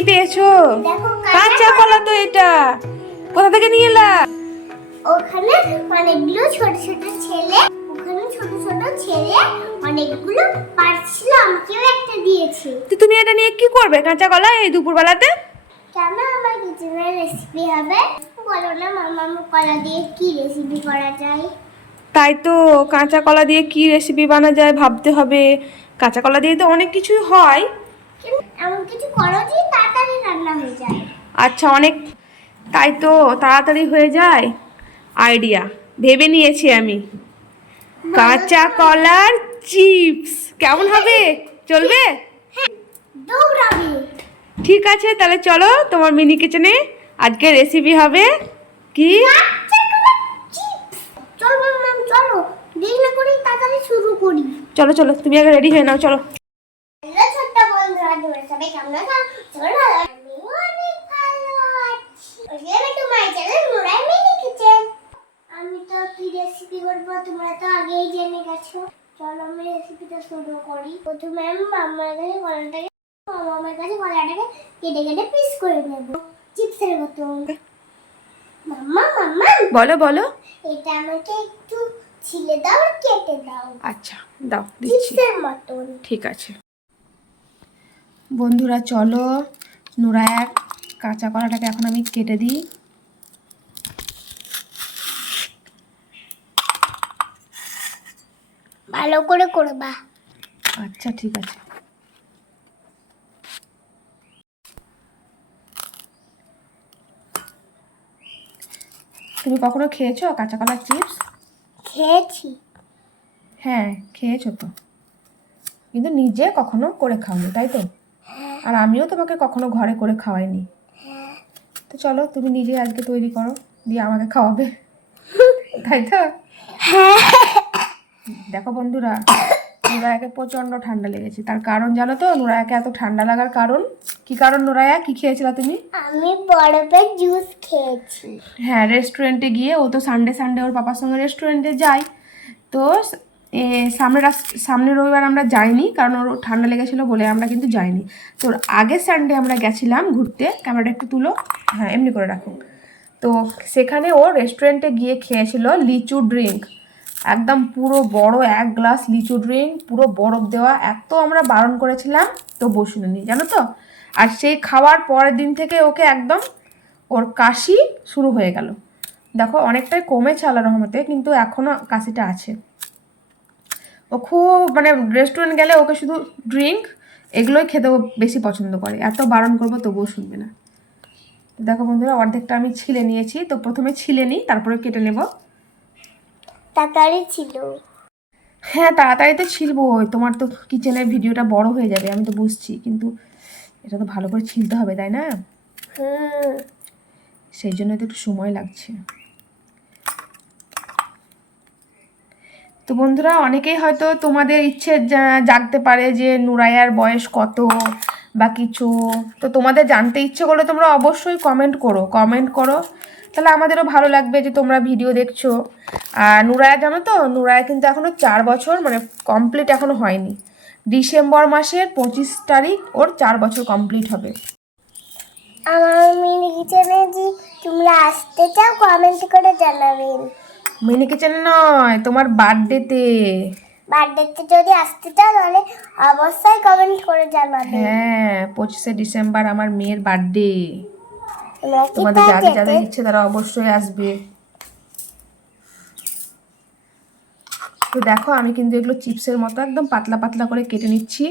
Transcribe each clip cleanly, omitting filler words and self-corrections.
কি পেয়েছো? কাঁচা কলা তো এটা। কোথা থেকে নিয়ে এলা? ওখানে অনেকগুলো ছোট ছোট ছেলে অনেকগুলো পারছিল, আমাকেও একটা দিয়েছে। তো তুমি এটা নিয়ে কি করবে কাঁচা কলা এই দুপুরবেলাতে? কেন আমার কিচেনের রেসিপি হবে? বলো না মামা, কলা দিয়ে কি রেসিপি করা যায়? তাই তো, কাঁচা কলা দিয়ে কি রেসিপি বানা যায় ভাবতে হবে। কাঁচা কলা দিয়ে তো অনেক কিছুই হয়। এমন কিছু করো যে তাড়াতাড়ি রান্না হয়ে যায়। আচ্ছা, অনেক, তাই তো তাড়াতাড়ি হয়ে যায়। আইডিয়া ভেবে নিয়েছি আমি। কাঁচা কলার চিপস কেমন হবে? চলবে? দৌড়াবে। ঠিক আছে, তাহলে চলো তোমার মিনি কিচেনে আজকে রেসিপি হবে কি? চলো মাম, চলো দেরি না করি, তাড়াতাড়ি শুরু করি। চলো চলো, তুমি আগে রেডি হয়ে নাও, চলো। হ্যালো ছোট্ট বন্ধুরা, তোমরা সবাই কেমন আছো? চলো, আমি অনেক ভালো আছি। Welcome to my channel Nurai mini kitchen. আমি তো কি রেসিপি করব তোমরা তো আগেই জেনে গেছো। চলো আমি রেসিপিটা শুরু করি। প্রথমে আমি মামার কাছে কলাটাকে কেটে কেটে পিস করে নেব চিপসের মতো। মাম্মা মাম্মা, বলো বলো। এটা আমাকে একটু ছিলে দাও আর কেটে দাও। আচ্ছা, দাও দিচ্ছি। চিপসের মতন। ঠিক আছে বন্ধুরা, চলো নুরায়া কাঁচা কলাটাকে এখন আমি কেটে দিই। ভালো করে করবা। আচ্ছা ঠিক আছে। তুমি কখনো খেয়েছো কাঁচা কলার চিপস? খেয়েছি। হ্যাঁ খেয়েছো তো, কিন্তু নিজে কখনো করে খাওনি, তাই তো? আর আমিও তোমাকে কখনো ঘরে করে খাওয়াইনি। তো চলো তুমি নিজে আজকে তৈরি করো, দিয়ে আমাকে খাওয়াবে, তাই তো? দেখো বন্ধুরা, নুরায়াকে প্রচণ্ড ঠান্ডা লেগেছে। তার কারণ জানো তো নুরায়াকে এত ঠান্ডা লাগার কারণ? কি কারণ নুরায়া, কি খেয়েছিলা তুমি? আমি বরফের জুস খেয়েছি। হ্যাঁ, রেস্টুরেন্টে গিয়ে, ও তো সানডে সানডে ওর পাপার সঙ্গে রেস্টুরেন্টে যায়। তো সামনের রবিবার আমরা যাইনি, কারণ ওর ঠান্ডা লেগেছিলো বলে আমরা কিন্তু যাইনি। তো আগের সানডে আমরা গেছিলাম ঘুরতে। ক্যামেরাটা একটু তুলো, হ্যাঁ এমনি করে রাখো। তো সেখানে ও রেস্টুরেন্টে গিয়ে খেয়েছিল লিচু ড্রিঙ্ক, একদম পুরো বড় 1 গ্লাস লিচু ড্রিঙ্ক, পুরো বরফ দেওয়া। এত আমরা বারণ করেছিলাম তো শুনেনি, জানো তো। আর সেই খাওয়ার পরের দিন থেকে ওকে একদম ওর কাশি শুরু হয়ে গেল। দেখো অনেকটাই কমেছে আল্লাহর রহমতে, কিন্তু এখনও কাশিটা আছে। ও খুব মানে রেস্টুরেন্ট গেলে ওকে শুধু ড্রিঙ্ক এগুলোই খেতে ও বেশি পছন্দ করে। এত বারণ করবো তবুও শুনবে না। দেখো বন্ধুরা, অর্ধেকটা আমি ছিলে নিয়েছি। তো প্রথমে ছিলে নিই, তারপরে কেটে নেব। তাড়াতাড়ি ছিল। হ্যাঁ তাড়াতাড়ি তো ছিলবই, তোমার তো কিচেনের ভিডিওটা বড় হয়ে যাবে আমি তো বুঝছি, কিন্তু এটা তো ভালো করে ছিলতে হবে, তাই না? সেই জন্য তো একটু সময় লাগছে। তো বন্ধুরা, অনেকেই হয়তো তোমাদের ইচ্ছে জাগতে পারে যে নুরায়ার বয়স কত বা কিছু। তো তোমাদের জানতে ইচ্ছে করলে তোমরা অবশ্যই কমেন্ট করো, তাহলে আমাদেরও ভালো লাগবে যে তোমরা ভিডিও দেখছো। আর নুরায়া জানো তো, নুরায়া কিন্তু এখনও 4 বছর মানে কমপ্লিট এখনও হয়নি। ডিসেম্বর মাসের 25 তারিখ ওর 4 বছর কমপ্লিট হবে। আমার মিনি কিচেনে যে তোমরা আসতে চাও কমেন্ট করে জানাবেন। মিনি কিচেনে নয়, তোমার বার্থডেতে। বার্থডেতে যদি আসতে চাও তাহলে অবশ্যই কমেন্ট করে জানাবেন। হ্যাঁ 25শে ডিসেম্বর আমার মেয়ের বার্থডে। তোমরা কি তোমাদের যাদের যাদের যেতে? ইচ্ছে তারা অবশ্যই আসবে। তো দেখো আমি কিন্তু এগুলো চিপসের মতো একদম পাতলা পাতলা করে কেটে নিচ্ছি।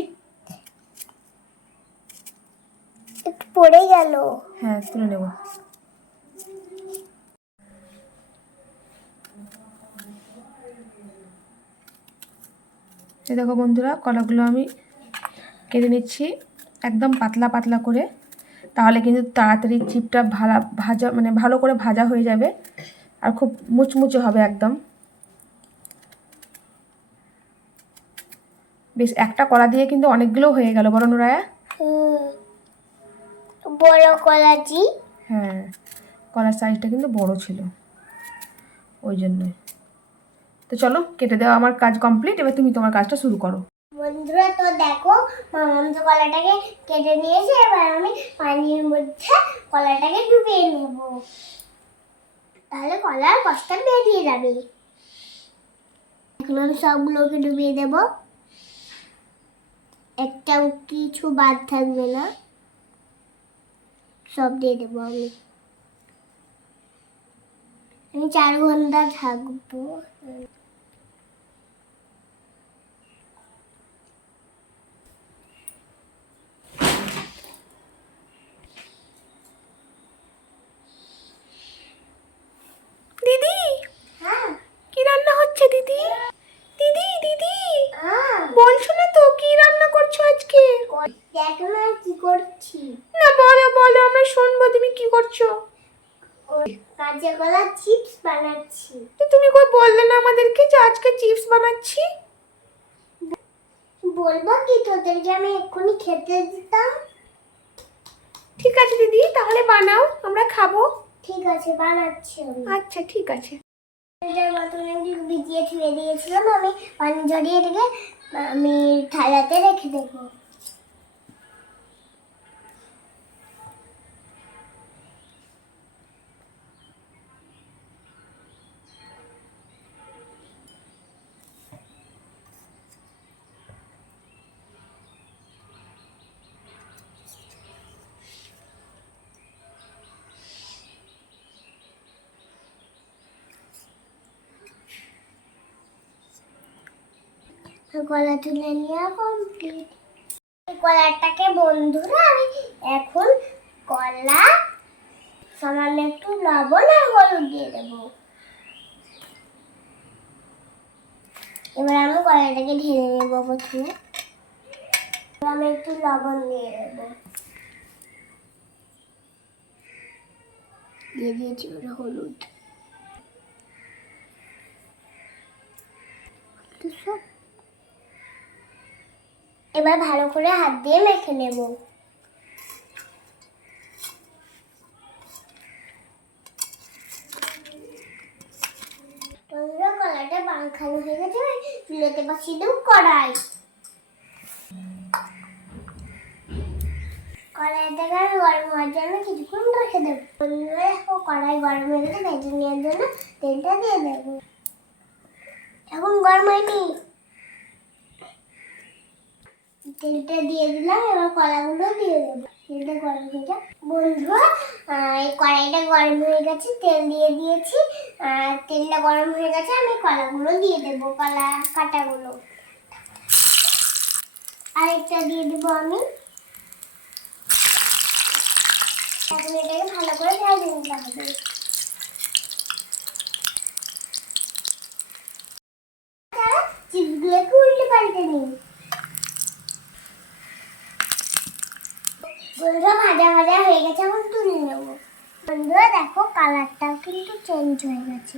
একটু পড়ে গেল। হ্যাঁ তুলে নেব। এই দেখো বন্ধুরা, কলাগুলো আমি কেটে নিচ্ছি একদম পাতলা পাতলা করে, তাহলে কিন্তু তাড়াতাড়ি চিপটা ভাজা মানে ভালো করে ভাজা হয়ে যাবে আর খুব মুচমুচে হবে একদম। বেশ, একটা কলা দিয়ে কিন্তু অনেকগুলো হয়ে গেল, বলো নুরায়া? বড় কলাজি। হ্যাঁ, কলার সাইজটা কিন্তু বড় ছিল ওই জন্যই। তো চলো, কেটে দেওয়া আমার কাজ কমপ্লিট, এবার তুমি তোমার কাজটা শুরু করো। বন্ধুরা তো দেখো মামাম তো কলাটাকে কেটে নিয়েছে, এবার আমি পানির মধ্যে কলাটাকে ডুবিয়ে নেব, তাহলে কলার কষ্টটা বেরিয়ে যাবে। এখন আমি সবগুলোকে ডুবিয়ে দেব, একটাও কিছু বাদ থাকবে না, সব দিয়ে দেবো আমি 4 ঘন্টা থাকবো। দিদি হ্যাঁ কি রান্না হচ্ছে দিদি? দিদি দিদি হ্যাঁ বলছো না তো কি রান্না করছো আজকে? দেখো না কি করছি। না বলো বলো, আমরা শুনবো তুমি কি করছো। কাঁচা কলা চিপস বানাচ্ছি। তো তুমি কই বললে না আমাদেরকে যে আজকে চিপস বানাচ্ছি? বলবো কি তোদেরকে, আমি এক্ষুনি খেতে দিতাম। ঠিক আছে দিদি, তাহলে বানাও, আমরা খাবো। ঠিক আছে বানাচ্ছি আমি। আচ্ছা ঠিক আছে। এটার মতন আমি ভিজিয়ে ধুয়ে দিয়েছিলাম, আমি পানি ঝরিয়ে রেখে আমি থালাতে রেখে দেবো। কলা তুলে নেওয়া কমপ্লিট। কলাটাকে বন্ধুরা আমি এখন কলা সামান্য একটু লবণ আর হলুদ দিয়ে দেবো। এবার আমি কলাটাকে ঢেলে নেবো প্রথমে, আমি একটু লবণ দিয়ে দেবো, দিয়ে দিয়েছি হলুদ। এবার ভালো করে হাত দিয়ে মেখে নেব। বন্ধুরা কলাটা মাখানো হয়ে গেছে, চুলোতে বসিয়ে দেবো কড়াই। কড়াইটাকে আমি গরম হওয়ার জন্য কিছুক্ষণ রেখে দেবো। বন্ধুরা দেখো কড়াই গরম হয়ে গেছে, ভেজে নেওয়ার জন্য তেলটা দিয়ে দেবো। এখন গরম হয়নি, তেলটা দিয়ে দিলাম, এবার কলাগুলো দিয়ে দেবো। তেলটা গরম হয়ে যাক। বন্ধুরা এই কড়াইটা গরম হয়ে গেছে, তেল দিয়ে দিয়েছি, তেলটা গরম হয়ে গেছে, আমি কলাগুলো দিয়ে দেবো, কলা কাটাগুলো। আরেকটা দিয়ে দেবো আমি। এখন এটাকে ভালো করে ভেজে নিতে হবে। চিপসগুলোকে উল্টে পাল্টে নিই। বন্ধুরা ভাজা ভাজা হয়ে গেছে, এখন তুলে নেব। বন্ধুরা দেখো কালারটাও কিন্তু চেঞ্জ হয়ে গেছে।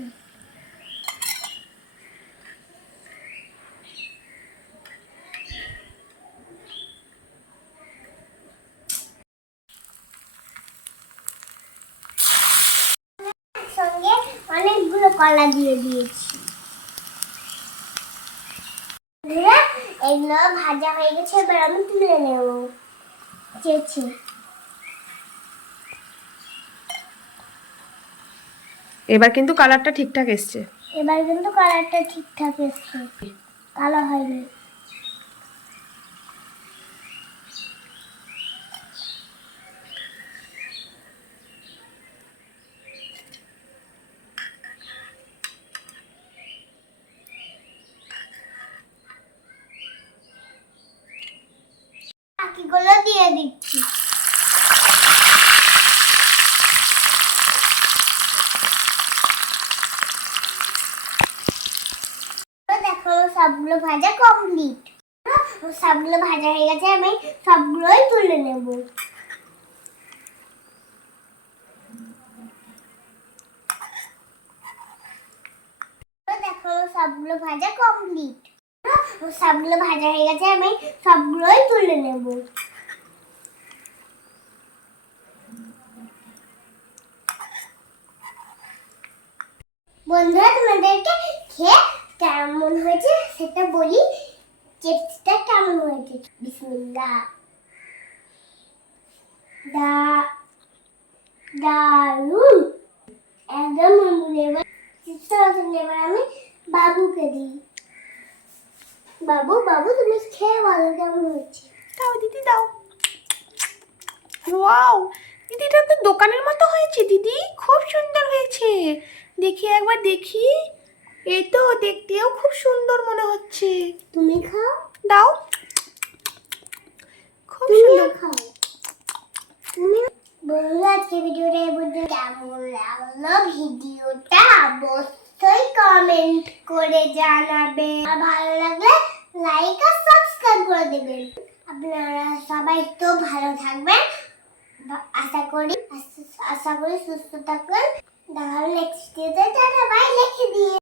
সঙ্গে অনেকগুলো কলা দিয়ে দিয়েছি। বন্ধুরা এগুলো ভাজা হয়ে গেছে, এবার আমি তুলে নেব চেঁচে। এবার কিন্তু কালারটা ঠিকঠাক এসছে। এবার কিন্তু কালারটা ঠিকঠাক এসছে, কালো হয়নি। বাকিগুলো দিয়ে দিচ্ছি। দেখো সবগুলো ভাজা কমপ্লিট। সবগুলো ভাজা হয়ে গেছে, আমি সবগুলোই তুলে নেব। দেখো সবগুলো ভাজা কমপ্লিট। সবগুলো ভাজা হয়ে গেছে, আমি সবগুলোই তুলে নেব। বন্ধুরা তোমাদেরকে খেয়ে কেমন হয়েছে সেটা বলি, চিপসটা কেমন হয়েছে। বিসমিল্লাহ। দারুন, একদম এবার এবার আমি বাবুকে দিই। বাবু বাবু তুমি খেয়ে বলো কেমন হয়েছে। দাও দিদি দাও। ওয়াও দিদি, এটা তো দোকানের মতো হয়েছে দিদি, খুব সুন্দর হয়েছে। দেখি একবার দেখি, এই তো দেখতেও খুব সুন্দর মনে হচ্ছে। তুমি খাও। দাও, খুব তুমিও সুন্দর। খাও। তুমি বন্ধুরা আজকে ভিডিওটা এই পর্যন্ত। কেমন লাগলো ভিডিওটা অবশ্যই কমেন্ট করে জানাবে। আর ভালো লাগলে লাইক আর সাবস্ক্রাইব করে দেবেন। আপনারা সবাই তো ভালো থাকবেন, আশা করি সুস্থ থাকবেন। দেখা হবে নেক্সট ভিডিওতে। টাটা বাই লিখে দিয়ে।